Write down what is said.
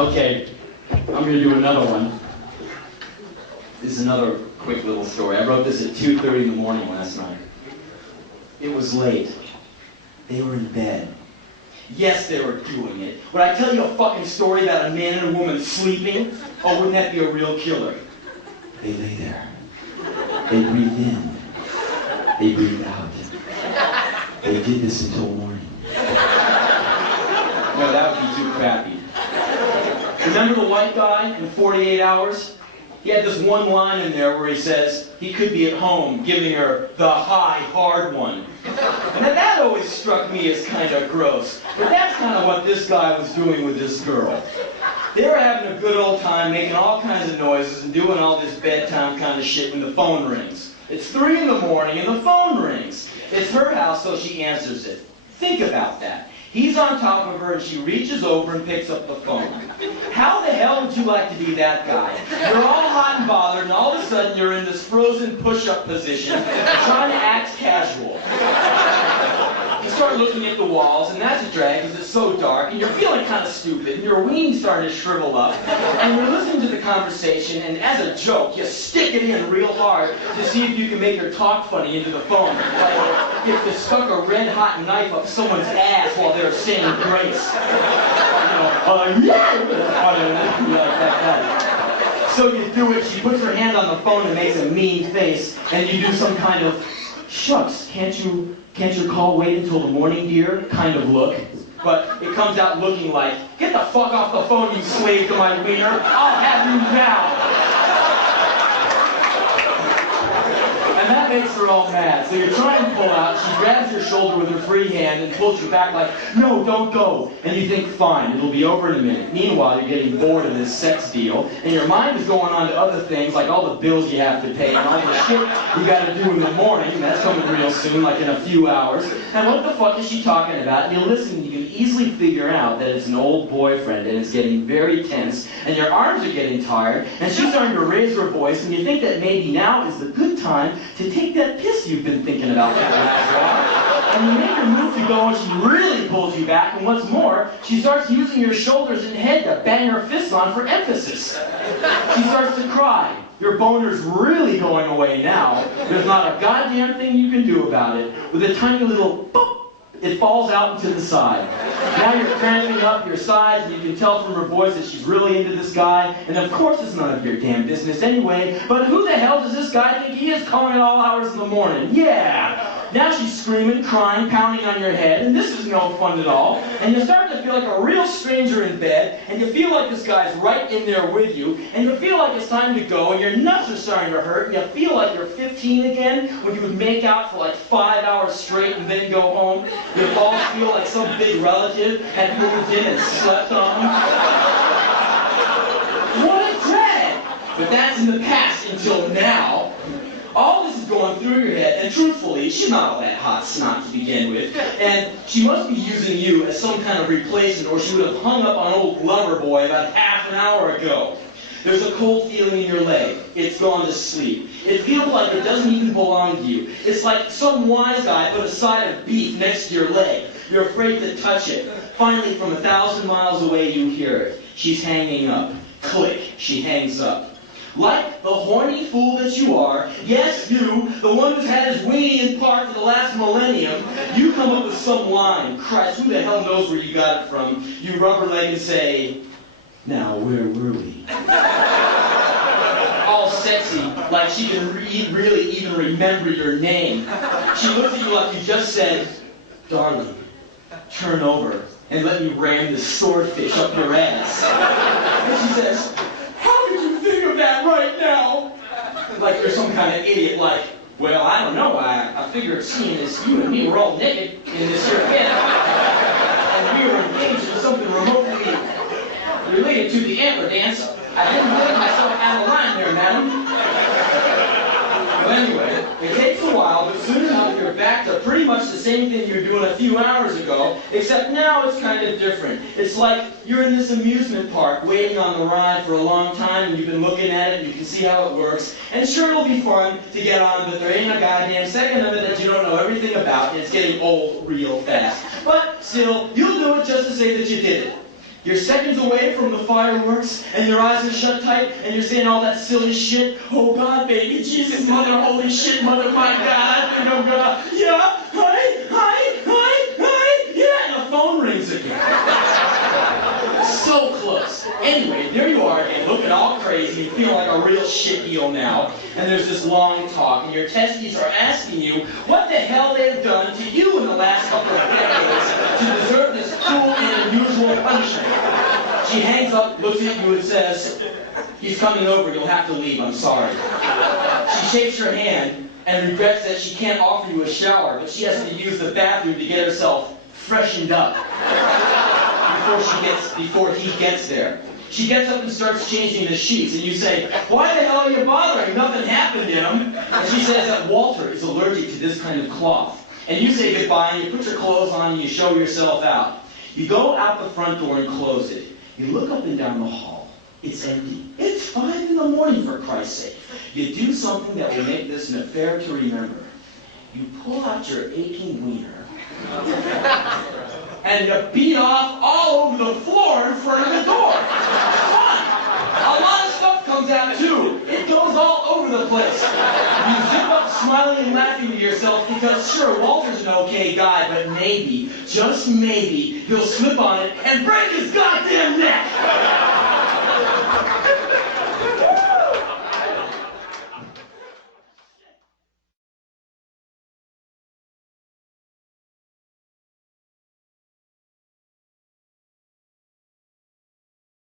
Okay, I'm going to do another one. This is another quick little story. I wrote this at 2:30 in the morning last night. It was late. They were in bed. Yes, they were doing it. Would I tell you a fucking story about a man and a woman sleeping? Oh, wouldn't that be a real killer? They lay there. They breathed in. They breathed out. They did this until morning. No, that would be too crappy. Remember the white guy in 48 Hours? He had this one line in there where he says he could be at home giving her the high, hard one. And that always struck me as kind of gross. But that's kind of what this guy was doing with this girl. They were having a good old time, making all kinds of noises and doing all this bedtime kind of shit when the phone rings. It's 3 in the morning and the phone rings. It's her house, so she answers it. Think about that. He's on top of her and she reaches over and picks up the phone. How the hell would you like to be that guy? You're all hot and bothered and all of a sudden you're in this frozen push-up position trying to act casual. You start looking at the walls and that's a drag because it's so dark and you're feeling kind of stupid and your weenie's starting to shrivel up and you're listening to the conversation and as a joke you stick it in real hard to see if you can make her talk funny into the phone. Like if you stuck a red-hot knife up someone's ass while they're saying grace. So you do it, she puts her hand on the phone and makes a mean face, and you do some kind of, shucks, can't your call wait until the morning, dear, kind of look. But it comes out looking like, get the fuck off the phone, you slave to my wiener, I'll have you now. And that makes her all mad. So you're trying to pull out, she grabs your shoulder with her free hand and pulls you back like, no, don't go. And you think, fine, it'll be over in a minute. Meanwhile, you're getting bored of this sex deal, and your mind is going on to other things, like all the bills you have to pay, and all the shit you gotta do in the morning, and that's coming real soon, like in a few hours. And what the fuck is she talking about? And you listen, and you can easily figure out that it's an old boyfriend, and it's getting very tense, and your arms are getting tired, and she's starting to raise her voice, and you think that maybe now is the good time to take that piss you've been thinking about for the last while. And you make her move to go and she really pulls you back, and what's more, she starts using your shoulders and head to bang her fists on for emphasis. She starts to cry. Your boner's really going away now. There's not a goddamn thing you can do about it. With a tiny little boop, it falls out into the side. Now you're cramping up your sides, and you can tell from her voice that she's really into this guy. And of course it's none of your damn business anyway, but who the hell does this guy think he is calling at all hours in the morning? Yeah! Now she's screaming, crying, pounding on your head, and this is no fun at all. And you start to feel like a real stranger in bed, and you feel like this guy's right in there with you, and you feel like it's time to go, and your nuts are starting to hurt, and you feel like you're 15 again, when you would make out for like 5 hours straight and then go home. Your balls feel like some big relative had moved in and slept on them. What a drag! But that's in the past until now. All this is going through your head, and truthfully, she's not all that hot snot to begin with, and she must be using you as some kind of replacement, or she would have hung up on old lover boy about half an hour ago. There's a cold feeling in your leg. It's gone to sleep. It feels like it doesn't even belong to you. It's like some wise guy put a side of beef next to your leg. You're afraid to touch it. Finally, from 1,000 miles away, you hear it. She's hanging up. Click. She hangs up. Like the horny fool that you are, yes, you, the one who's had his weenie in park for the last millennium, you come up with some line. Christ, who the hell knows where you got it from? You rubber leg and say, now, where were we? All sexy, like she can really even remember your name. She looks at you like you just said, darling, turn over and let me ram this swordfish up your ass. And she says, how could you think of that right now? Like you're some kind of idiot, like, well, I don't know, I figured seeing as you and me were all naked in this here bed, and we were engaged in something remotely related to the antler dance, I didn't let myself out of line there, madam. Well, anyway, it takes a while, but soon enough you're back to pretty much the same thing you were doing a few hours ago, except now it's kind of different. It's like you're in this amusement park waiting on the ride for a long time, and you've been looking at it, and you can see how it works, and sure it'll be fun to get on, but there ain't a goddamn second of it that you don't know everything about, and it's getting old real fast. But still, you'll do it just to say that you did it. You're seconds away from the fireworks, and your eyes are shut tight, and you're saying all that silly shit. Oh God, baby, Jesus, mother, holy shit, mother, my God, I think I'm gonna, yeah, hi, yeah, and the phone rings again. So close. Anyway, there you are again, looking all crazy, you feel like a real shit deal now, and there's this long talk, and your testes are asking you what the hell they've done to you in the last couple of decades to deserve this cruel and unusual punishment. She hangs up, looks at you, and says, "He's coming over, you'll have to leave, I'm sorry." She shakes her hand and regrets that she can't offer you a shower, but she has to use the bathroom to get herself freshened up before he gets there. She gets up and starts changing the sheets, and you say, "Why the hell are you bothering? Nothing happened to him." And she says that Walter is allergic to this kind of cloth. And you say goodbye, and you put your clothes on, and you show yourself out. You go out the front door and close it. You look up and down the hall. It's empty. It's 5 in the morning, for Christ's sake. You do something that will make this an affair to remember. You pull out your aching wiener, and you beat off all over the floor in front of the door. Fun! A lot of stuff comes out too. It goes all over the place. You zip up smiling and laughing to yourself because sure, Walter's an okay guy, but maybe, just maybe, he'll slip on it and break his goddamn neck.